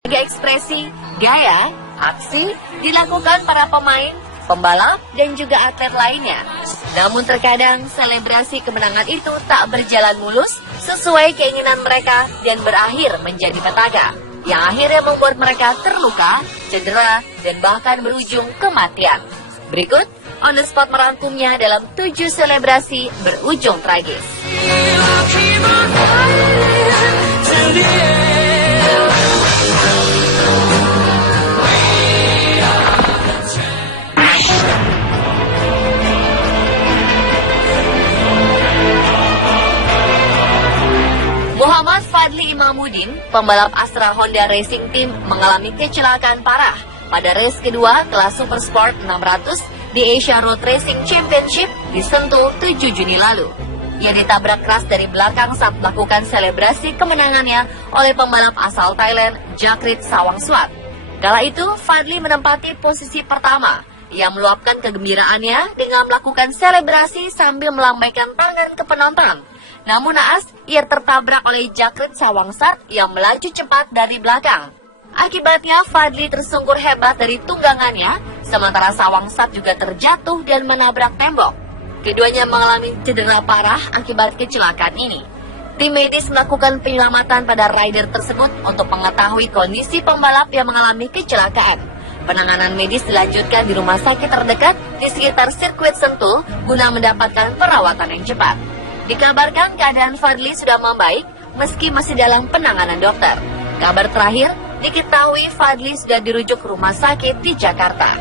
Berbagai ekspresi, gaya, aksi dilakukan para pemain, pembalap, dan juga atlet lainnya. Namun terkadang selebrasi kemenangan itu tak berjalan mulus sesuai keinginan mereka dan berakhir menjadi petaka, yang akhirnya membuat mereka terluka, cedera, dan bahkan berujung kematian. Berikut On The Spot merangkumnya dalam 7 selebrasi berujung tragis. Muhammad Fadli Imamuddin, pembalap Astra Honda Racing Team, mengalami kecelakaan parah pada race kedua kelas Super Sport 600 di Asia Road Racing Championship di Sentul 7 Juni lalu. Ia ditabrak keras dari belakang saat melakukan selebrasi kemenangannya oleh pembalap asal Thailand, Jakrit Sawangswat. Kala itu, Fadli menempati posisi pertama. Ia meluapkan kegembiraannya dengan melakukan selebrasi sambil melambaikan tangan ke penonton. Namun naas, ia tertabrak oleh Jakrit Sawangswat yang melaju cepat dari belakang. Akibatnya, Fadli tersungkur hebat dari tunggangannya, sementara Sawangswat juga terjatuh dan menabrak tembok. Keduanya mengalami cedera parah akibat kecelakaan ini. Tim medis melakukan penyelamatan pada rider tersebut untuk mengetahui kondisi pembalap yang mengalami kecelakaan. Penanganan medis dilanjutkan di rumah sakit terdekat di sekitar sirkuit Sentul guna mendapatkan perawatan yang cepat. Dikabarkan keadaan Fadli sudah membaik meski masih dalam penanganan dokter. Kabar terakhir, diketahui Fadli sudah dirujuk ke rumah sakit di Jakarta.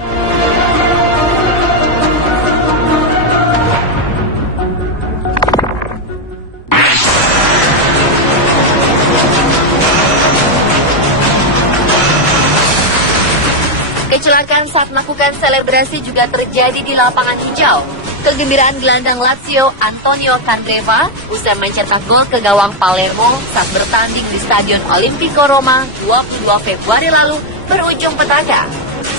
Kecelakaan saat melakukan selebrasi juga terjadi di lapangan hijau. Kegembiraan gelandang Lazio Antonio Candreva usai mencetak gol ke gawang Palermo saat bertanding di Stadion Olimpico Roma 22 Februari lalu berujung petaka.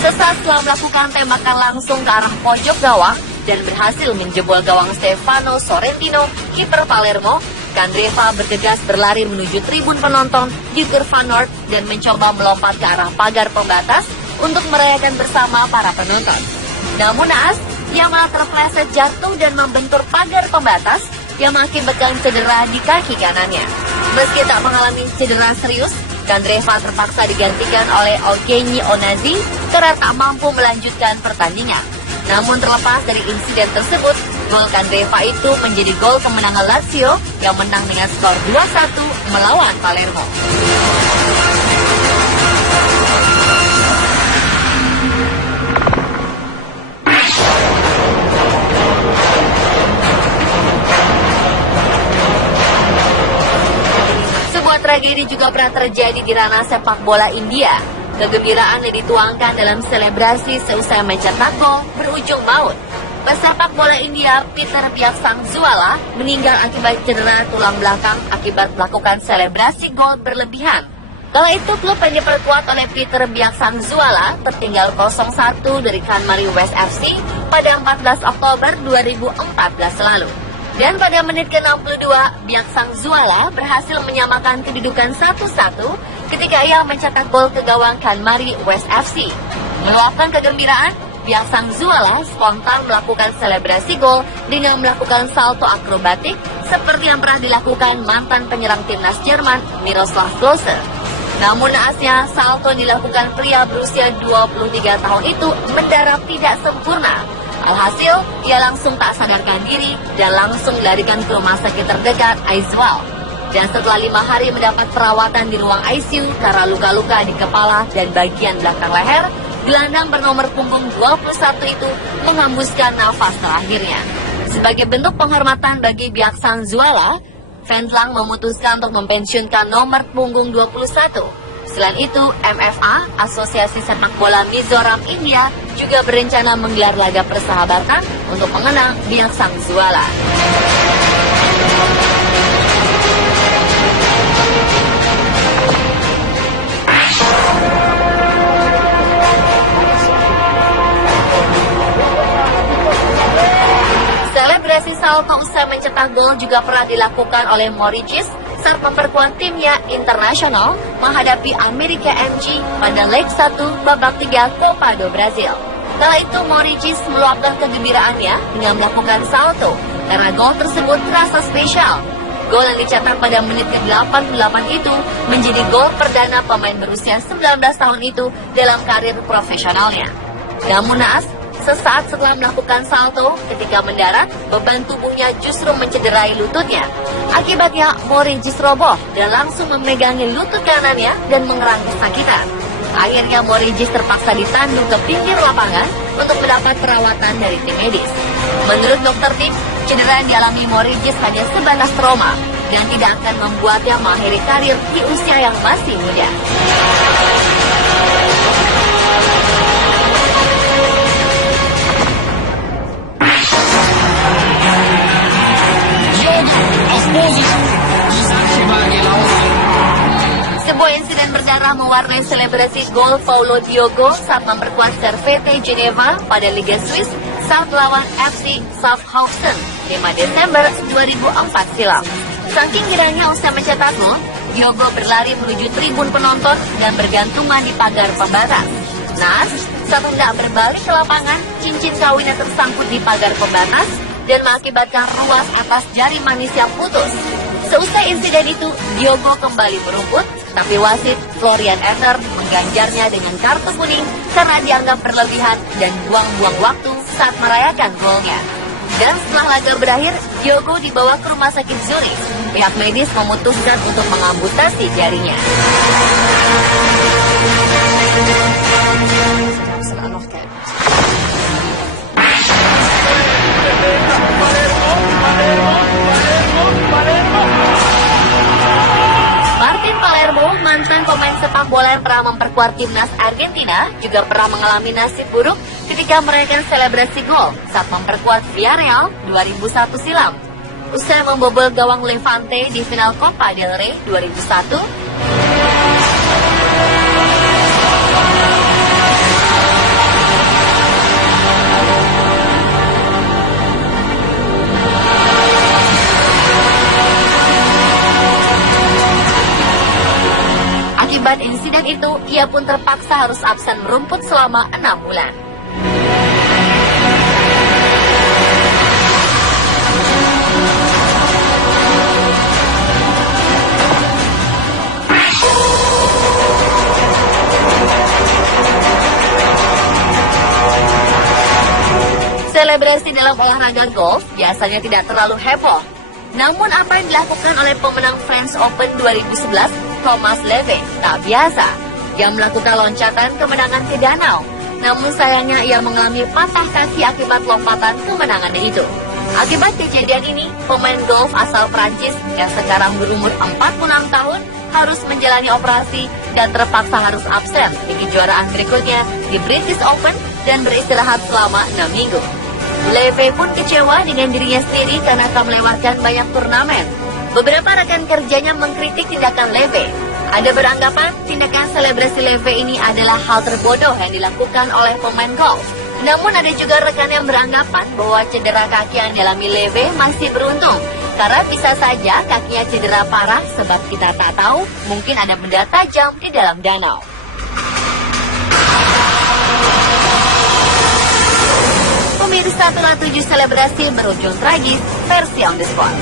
Sesaat setelah melakukan tembakan langsung ke arah pojok gawang dan berhasil menjebol gawang Stefano Sorrentino, kiper Palermo, Candreva bergegas berlari menuju tribun penonton di Curva North dan mencoba melompat ke arah pagar pembatas untuk merayakan bersama para penonton. Namun naas, ia malah terpleset jatuh dan membentur pagar pembatas yang mengakibatkan cedera di kaki kanannya. Meski tak mengalami cedera serius, Candreva terpaksa digantikan oleh Eugeni Onazzi karena tak mampu melanjutkan pertandingan. Namun terlepas dari insiden tersebut, gol Candreva itu menjadi gol kemenangan Lazio yang menang dengan skor 2-1 melawan Palermo. Tragedi juga pernah terjadi di ranah sepak bola India. Kegembiraan yang dituangkan dalam selebrasi seusai mencetak gol berujung maut. Pesepak bola India Peter Biaksangzuala meninggal akibat cedera tulang belakang akibat melakukan selebrasi gol berlebihan. Kala itu klub yang diperkuat oleh Peter Biaksangzuala tertinggal 0-1 dari Kanmari West FC pada 14 Oktober 2014 lalu. Dan pada menit ke-62, Biaksangzuala berhasil menyamakan kedudukan 1-1 ketika ia mencetak gol ke gawang Kanmari West FC. Meluapkan kegembiraan, Biaksangzuala spontan melakukan selebrasi gol dengan melakukan salto akrobatik seperti yang pernah dilakukan mantan penyerang timnas Jerman Miroslav Klose. Namun naasnya, salto yang dilakukan pria berusia 23 tahun itu mendarat tidak sempurna. Alhasil, ia langsung tak sadarkan diri dan langsung dilarikan ke rumah sakit terdekat Aizawl. Dan setelah 5 hari mendapat perawatan di ruang ICU karena luka-luka di kepala dan bagian belakang leher, gelandang bernomor punggung 21 itu menghembuskan nafas terakhirnya. Sebagai bentuk penghormatan bagi Biaksangzuala, Fendlang memutuskan untuk mempensiunkan nomor punggung 21. Selain itu, MFA, Asosiasi Sepak Bola Mizoram India, juga berencana menggelar laga persahabatan untuk mengenang Biaksangzuala. Selebrasi salto usai mencetak gol juga pernah dilakukan oleh Mauritius saat memperkuat timnya internasional menghadapi Amerika MG pada leg 1 babak 3 Copa do Brasil. Kala itu Moricis meluapkan kegembiraannya dengan melakukan salto karena gol tersebut terasa spesial. Gol yang dicetak pada menit ke-88 itu menjadi gol perdana pemain berusia 19 tahun itu dalam karir profesionalnya. Namun naas, sesaat setelah melakukan salto, ketika mendarat, beban tubuhnya justru mencederai lututnya. Akibatnya, Moricis roboh dan langsung memegangi lutut kanannya dan mengerang kesakitan. Akhirnya Moricis terpaksa ditandung ke pinggir lapangan untuk mendapat perawatan dari tim medis. Menurut dokter tim, cedera yang dialami Moricis hanya sebatas trauma dan tidak akan membuatnya mengakhiri karir di usia yang masih muda. Sebuah insiden berdarah mewarnai selebrasi gol Paulo Diogo saat memperkuat Servette Geneva pada Liga Swiss saat melawan FC Schaffhausen 5 Desember 2004 silam. Saking girangnya usai mencetak gol, Diogo berlari menuju tribun penonton dan bergantungan di pagar pembatas. Naas, saat hendak berbalik ke lapangan, cincin kawinnya tersangkut di pagar pembatas dan mengakibatkan ruas atas jari manisnya putus. Seusai insiden itu, Diogo kembali berumput, tapi wasit Florian Etter mengganjarnya dengan kartu kuning karena dianggap berlebihan dan buang-buang waktu saat merayakan golnya. Dan setelah laga berakhir, Diogo dibawa ke rumah sakit Zurich. Pihak medis memutuskan untuk mengamputasi jarinya. Martin Palermo, mantan pemain sepak bola yang pernah memperkuat timnas Argentina, juga pernah mengalami nasib buruk ketika merayakan selebrasi gol saat memperkuat Villarreal 2001 silam. Usai membobol gawang Levante di final Copa del Rey 2001, akibat insiden itu, ia pun terpaksa harus absen merumput selama 6 bulan. Selebrasi dalam olahraga golf biasanya tidak terlalu heboh. Namun apa yang dilakukan oleh pemenang French Open 2011, Thomas Leve, tak biasa. Ia melakukan loncatan kemenangan ke danau. Namun sayangnya ia mengalami patah kaki akibat lompatan kemenangannya itu. Akibat kejadian ini, pemain golf asal Prancis yang sekarang berumur 46 tahun harus menjalani operasi dan terpaksa harus absen di kejuaraan berikutnya di British Open dan beristirahat selama 6 minggu. Leve pun kecewa dengan dirinya sendiri karena akan melewatkan banyak turnamen. Beberapa rekan kerjanya mengkritik tindakan Leve. Ada beranggapan tindakan selebrasi Leve ini adalah hal terbodoh yang dilakukan oleh pemain golf. Namun ada juga rekan yang beranggapan bahwa cedera kaki yang dialami Leve masih beruntung. Karena bisa saja kakinya cedera parah sebab kita tak tahu mungkin ada benda tajam di dalam danau. Pemirsa, itulah 7 selebrasi berujung tragis versi On The Spot.